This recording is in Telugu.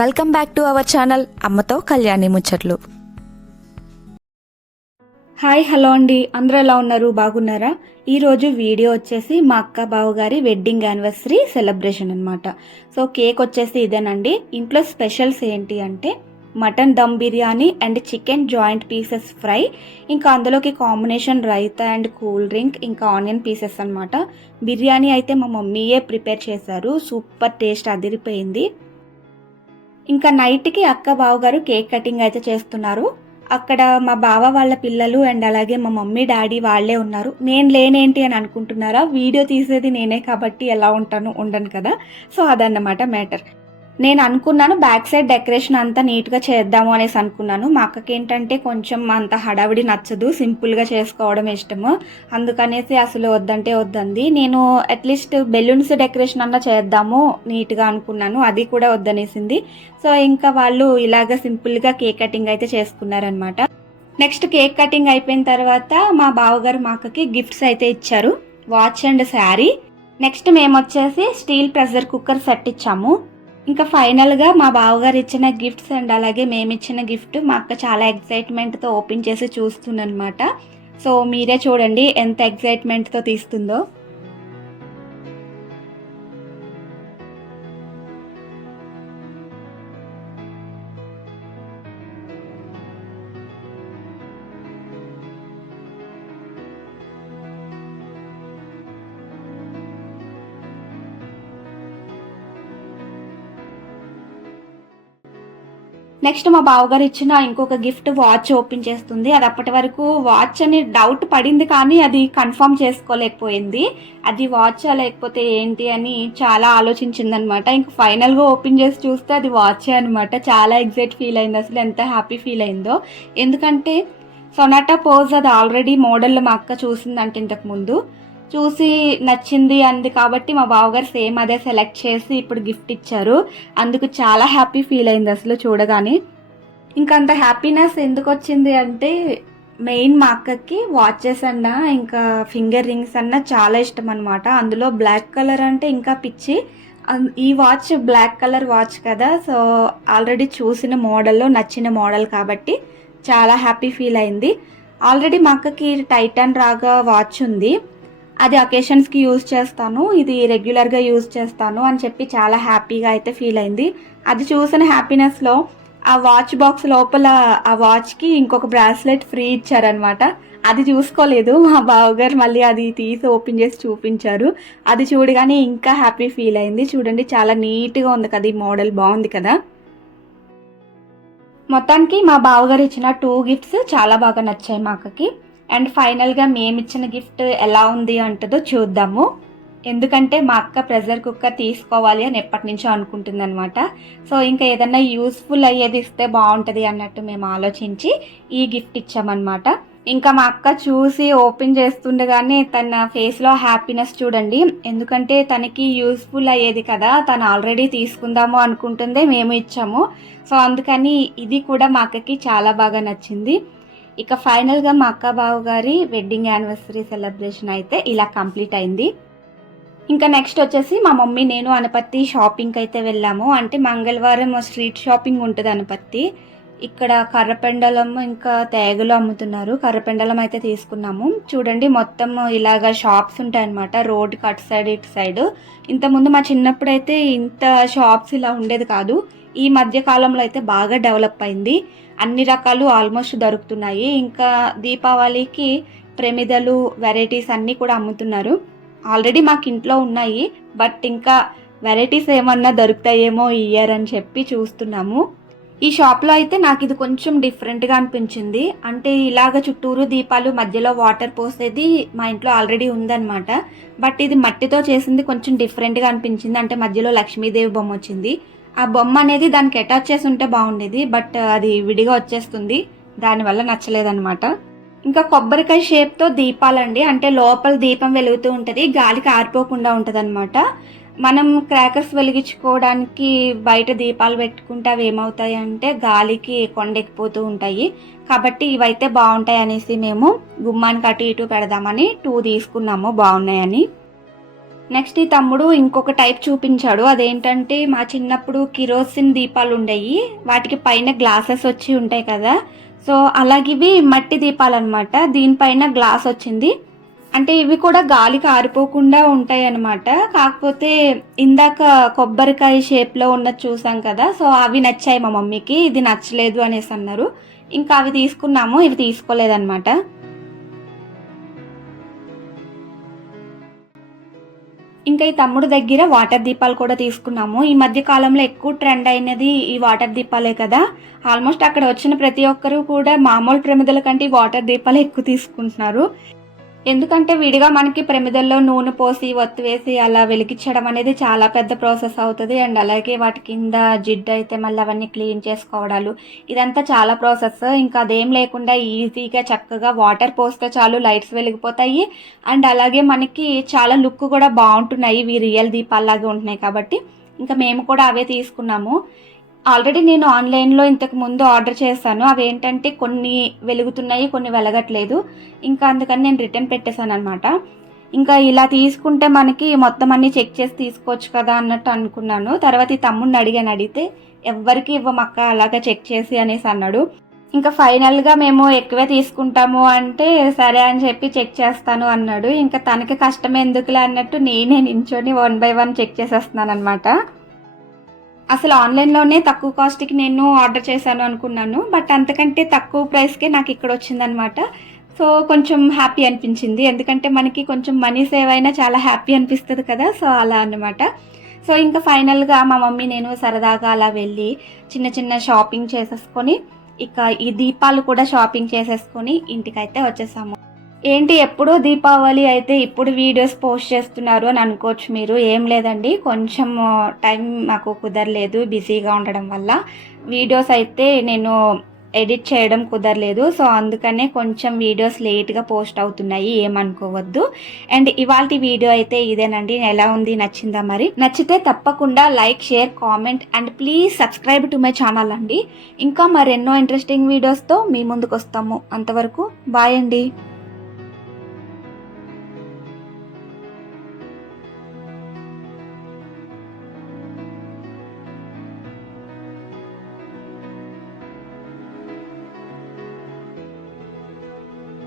Welcome back to our channel అమ్మతో కళ్యాణి ముచ్చట్లు హాయ్ హలో అండి. అందరూ ఎలా ఉన్నారు? బాగున్నారా? ఈరోజు వీడియో వచ్చేసి మా అక్క బావగారి వెడ్డింగ్ యానివర్సరీ సెలబ్రేషన్ అనమాట సో కేక్ వచ్చేసి ఇదేనండి. ఇంట్లో స్పెషల్స్ ఏంటి అంటే mutton dum biryani and chicken joint pieces fry ఇంకా అందులోకి combination raita and cool drink ఇంకా ఆనియన్ పీసెస్ అనమాట బిర్యానీ అయితే మా మమ్మీయే ప్రిపేర్ చేశారు. సూపర్ టేస్ట్ అదిరిపోయింది. ఇంకా నైట్కి అక్క బావగారు కేక్ కటింగ్ అయితే చేస్తున్నారు. అక్కడ మా బావ వాళ్ళ పిల్లలు అండ్ అలాగే మా మమ్మీ డాడీ వాళ్ళే ఉన్నారు. నేను లేనేంటి అని అనుకుంటున్నారా? వీడియో తీసేది నేనే కాబట్టి ఎలా ఉంటాను ఉండను కదా? సో అదన్నమాట మ్యాటర్. నేను అనుకున్నాను బ్యాక్ సైడ్ డెకరేషన్ అంతా నీట్గా చేద్దాము అనేసి అనుకున్నాను. మా అక్కకి ఏంటంటే కొంచెం అంత హడావిడి నచ్చదు సింపుల్గా చేసుకోవడం ఇష్టము. అందుకనేసి అసలు వద్దంటే వద్దంది. నేను అట్లీస్ట్ బెలూన్స్ డెకరేషన్ అన్నా చేద్దాము నీట్గా అనుకున్నాను. అది కూడా వద్దనేసింది. సో ఇంకా వాళ్ళు ఇలాగ సింపుల్గా కేక్ కటింగ్ అయితే చేసుకున్నారనమాట నెక్స్ట్ కేక్ కటింగ్ అయిపోయిన తర్వాత మా బావగారు మా అక్కకి గిఫ్ట్స్ అయితే ఇచ్చారు. వాచ్ అండ్ శారీ నెక్స్ట్ మేము వచ్చేసి స్టీల్ ప్రెషర్ కుక్కర్ సెట్ ఇచ్చాము. ఇంకా ఫైనల్గా మా బావగారు ఇచ్చిన గిఫ్ట్స్ అండ్ అలాగే మేము ఇచ్చిన గిఫ్ట్ మా అక్క చాలా ఎక్సైట్మెంట్తో ఓపెన్ చేసి చూస్తుందనమాట సో మీరే చూడండి ఎంత ఎక్సైట్మెంట్తో తీస్తుందో. నెక్స్ట్ మా బావగారు ఇచ్చిన ఇంకొక గిఫ్ట్ వాచ్ ఓపెన్ చేస్తుంది. అది అప్పటి వరకు వాచ్ అని డౌట్ పడింది కానీ అది కన్ఫర్మ్ చేసుకోలేకపోయింది. అది వాచ్ లేకపోతే ఏంటి అని చాలా ఆలోచించింది అనమాట ఇంకా ఫైనల్గా ఓపెన్ చేసి చూస్తే అది వాచే అనమాట. చాలా ఎగ్జైట్ ఫీల్ అయింది అసలు ఎంత హ్యాపీ ఫీల్ అయిందో. ఎందుకంటే సొనాటా పోజ్ అది ఆల్రెడీ మోడల్ మా అక్క చూసిందంటే ఇంతకు ముందు. చూసి నచ్చింది అంది కాబట్టి మా బావగారు సేమ్ అదే సెలెక్ట్ చేసి ఇప్పుడు గిఫ్ట్ ఇచ్చారు. అందుకు చాలా హ్యాపీ ఫీల్ అయింది అసలు చూడగానే. ఇంకంత అంత హ్యాపీనెస్ ఎందుకు వచ్చింది అంటే మెయిన్ మా అక్కకి వాచెస్ అన్న ఇంకా ఫింగర్ రింగ్స్ అన్న చాలా ఇష్టం అనమాట అందులో బ్లాక్ కలర్ అంటే ఇంకా పిచ్చి. ఈ వాచ్ బ్లాక్ కలర్ వాచ్ కదా సో ఆల్రెడీ చూసిన మోడల్లో నచ్చిన మోడల్ కాబట్టి చాలా హ్యాపీ ఫీల్ అయింది. ఆల్రెడీ మా అక్కకి టైటాన్ రాగా వాచ్ ఉంది. అది అకేషన్స్కి యూజ్ చేస్తాను ఇది రెగ్యులర్గా యూజ్ చేస్తాను అని చెప్పి చాలా హ్యాపీగా అయితే ఫీల్ అయింది. అది చూసిన హ్యాపీనెస్లో ఆ వాచ్ బాక్స్ లోపల ఆ వాచ్కి ఇంకొక బ్రాస్లెట్ ఫ్రీ ఇచ్చారనమాట అది చూసుకోలేదు మా బావగారు మళ్ళీ అది తీసి ఓపెన్ చేసి చూపించారు. అది చూడగానే ఇంకా హ్యాపీ ఫీల్ అయింది. చూడండి చాలా నీట్గా ఉంది కదా ఈ మోడల్ బాగుంది కదా. మొత్తానికి మా బావగారు ఇచ్చిన టూ గిఫ్ట్స్ చాలా బాగా నచ్చాయి మా అక్కకి అండ్ ఫైనల్గా మేము ఇచ్చిన గిఫ్ట్ ఎలా ఉంది అంటుందో చూద్దాము. ఎందుకంటే మా అక్క ప్రెషర్ కుక్కర్ తీసుకోవాలి అని ఎప్పటి నుంచో అనుకుంటుంది అనమాట సో ఇంకా ఏదన్నా యూస్ఫుల్ అయ్యేది ఇస్తే బాగుంటుంది అన్నట్టు మేము ఆలోచించి ఈ గిఫ్ట్ ఇచ్చామన్నమాట. ఇంకా మా అక్క చూసి ఓపెన్ చేస్తుండగానే తన ఫేస్లో హ్యాపీనెస్ చూడండి. ఎందుకంటే తనకి యూస్ఫుల్ అయ్యేది కదా తను ఆల్రెడీ తీసుకుందాము అనుకుంటుందే మేము ఇచ్చాము. సో అందుకని ఇది కూడా మా అక్కకి చాలా బాగా నచ్చింది. ఇక ఫైనల్గా మా అక్క బావ గారి వెడ్డింగ్ యానివర్సరీ సెలబ్రేషన్ అయితే ఇలా కంప్లీట్ అయింది. ఇంకా నెక్స్ట్ వచ్చేసి మా మమ్మీ నేను అనపత్తి షాపింగ్కి అయితే వెళ్ళాము. అంటే మంగళవారం స్ట్రీట్ షాపింగ్ ఉంటుంది అనపత్తి ఇక్కడ కర్రపెండలం ఇంకా తేగలు అమ్ముతున్నారు. కర్రపెండలం అయితే తీసుకున్నాము. చూడండి మొత్తం ఇలాగ షాప్స్ ఉంటాయన్నమాట రోడ్ కట్ సైడ్ ఇటు సైడ్ ఇంతకుముందు మా చిన్నప్పుడు అయితే ఇంత షాప్స్ ఇలా ఉండేది కాదు. ఈ మధ్య కాలంలో అయితే బాగా డెవలప్ అయింది. అన్ని రకాలు ఆల్మోస్ట్ దొరుకుతున్నాయి. ఇంకా దీపావళికి ప్రమిదలు వెరైటీస్ అన్నీ కూడా అమ్ముతున్నారు. ఆల్రెడీ మాకు ఇంట్లో ఉన్నాయి. బట్ ఇంకా వెరైటీస్ ఏమన్నా దొరుకుతాయేమో ఇయర్ అని చెప్పి చూస్తున్నాము. ఈ షాప్లో అయితే నాకు ఇది కొంచెం డిఫరెంట్గా అనిపించింది. అంటే ఇలాగ చుట్టూరు దీపాలు మధ్యలో వాటర్ పోసేది మా ఇంట్లో ఆల్రెడీ ఉందన్నమాట. బట్ ఇది మట్టితో చేసింది కొంచెం డిఫరెంట్గా అనిపించింది. అంటే మధ్యలో లక్ష్మీదేవి బొమ్మ వచ్చింది. ఆ బొమ్మ అనేది దానికి అటాచ్ చేసి ఉంటే బాగుండేది బట్ అది విడిగా వచ్చేస్తుంది. దానివల్ల నచ్చలేదన్నమాట. ఇంకా కొబ్బరికాయ షేప్తో దీపాలండి. అంటే లోపల దీపం వెలుగుతూ ఉంటుంది గాలికి ఆరిపోకుండా ఉంటుంది అనమాట మనం క్రాకర్స్ వెలిగించుకోవడానికి బయట దీపాలు పెట్టుకుంటే అవి ఏమవుతాయి అంటే గాలికి కొండెక్కిపోతూ ఉంటాయి. కాబట్టి ఇవైతే బాగుంటాయి అనేసి మేము గుమ్మానికి అటు ఇటు పెడదామని టూ తీసుకున్నాము బాగున్నాయని. నెక్స్ట్ ఈ తమ్ముడు ఇంకొక టైప్ చూపించాడు. అదేంటంటే మా చిన్నప్పుడు కిరోసిన్ దీపాలు ఉండేవి వాటికి పైన గ్లాసెస్ వచ్చి ఉంటాయి కదా. సో అలాగివి మట్టి దీపాలు అనమాట దీనిపైన గ్లాస్ వచ్చింది. అంటే ఇవి కూడా గాలికి ఆరిపోకుండా ఉంటాయి అన్నమాట కాకపోతే ఇందాక కొబ్బరికాయ షేప్లో ఉన్నది చూసాం కదా. సో అవి నచ్చాయి మా మమ్మీకి. ఇది నచ్చలేదు అనేసి అన్నారు. ఇంకా అవి తీసుకున్నాము. ఇవి తీసుకోలేదన్నమాట. ఇంకా ఈ తమ్ముడు దగ్గర వాటర్ దీపాలు కూడా తీసుకున్నాము. ఈ మధ్య కాలంలో ఎక్కువ ట్రెండ్ అయినది ఈ వాటర్ దీపాలే కదా. ఆల్మోస్ట్ అక్కడ వచ్చిన ప్రతి ఒక్కరూ కూడా మామూలు ప్రమిదల కంటే ఈ వాటర్ దీపాలు ఎక్కువ తీసుకుంటున్నారు. ఎందుకంటే విడిగా మనకి ప్రమిదల్లో నూనె పోసి ఒత్తి వేసి అలా వెలిగించడం అనేది చాలా పెద్ద ప్రాసెస్ అవుతుంది. అండ్ అలాగే వాటి కింద జిడ్డు అయితే మళ్ళీ అవన్నీ క్లీన్ చేసుకోవడాలు ఇదంతా చాలా ప్రాసెస్. ఇంకా అదేం లేకుండా ఈజీగా చక్కగా వాటర్ పోస్తే చాలు లైట్స్ వెలిగిపోతాయి. అండ్ అలాగే మనకి చాలా లుక్ కూడా బాగుంటున్నాయి. ఇవి రియల్ దీపాల్లాగే ఉంటున్నాయి కాబట్టి. ఇంకా మేము కూడా అవే తీసుకున్నాము. ఆల్రెడీ నేను ఆన్లైన్లో ఇంతకు ముందు ఆర్డర్ చేశాను. అవి ఏంటంటే కొన్ని వెలుగుతున్నాయి కొన్ని వెలగట్లేదు. ఇంకా అందుకని నేను రిటర్న్ పెట్టేశాను అనమాట ఇంకా ఇలా తీసుకుంటే మనకి మొత్తం అన్ని చెక్ చేసి తీసుకోవచ్చు కదా అన్నట్టు అనుకున్నాను. తర్వాత ఈ తమ్ముడిని అడిగాను అడిగితే ఎవ్వరికి ఇవ్వమక్క అలాగా చెక్ చేసి అనేసి అన్నాడు. ఇంకా ఫైనల్గా మేము ఎక్కువే తీసుకుంటాము అంటే సరే అని చెప్పి చెక్ చేస్తాను అన్నాడు. ఇంకా తనకి కష్టం ఎందుకులే అన్నట్టు నేనే నించొని వన్ బై వన్ చెక్ చేసేస్తున్నాను అనమాట అసలు ఆన్లైన్లోనే తక్కువ కాస్ట్కి నేను ఆర్డర్ చేశాను అనుకున్నాను. బట్ అంతకంటే తక్కువ ప్రైస్కే నాకు ఇక్కడ వచ్చిందనమాట సో కొంచెం హ్యాపీ అనిపించింది. ఎందుకంటే మనకి కొంచెం మనీ సేవ్ అయినా చాలా హ్యాపీ అనిపిస్తుంది కదా. సో అలా అన్నమాట. సో ఇంకా ఫైనల్గా మా మమ్మీ నేను సరదాగా అలా వెళ్ళి చిన్న చిన్న షాపింగ్ చేసేసుకొని ఇక ఈ దీపాలు కూడా షాపింగ్ చేసేసుకొని ఇంటికైతే వచ్చేసాము. ఏంటి ఎప్పుడో దీపావళి అయితే ఇప్పుడు వీడియోస్ పోస్ట్ చేస్తున్నారు అని అనుకోవచ్చు మీరు. ఏం లేదండి. కొంచెం టైం నాకు కుదరలేదు బిజీగా ఉండడం వల్ల. వీడియోస్ అయితే నేను ఎడిట్ చేయడం కుదరలేదు. సో అందుకనే కొంచెం వీడియోస్ లేట్గా పోస్ట్ అవుతున్నాయి. ఏమనుకోవద్దు. అండ్ ఇవాళ వీడియో అయితే ఇదేనండి. ఎలా ఉంది నచ్చిందా మరి? నచ్చితే తప్పకుండా like share comment and please subscribe to my channel అండి. ఇంకా మరెన్నో ఇంట్రెస్టింగ్ వీడియోస్తో మీ ముందుకు వస్తాము అంతవరకు బాయ్ అండి.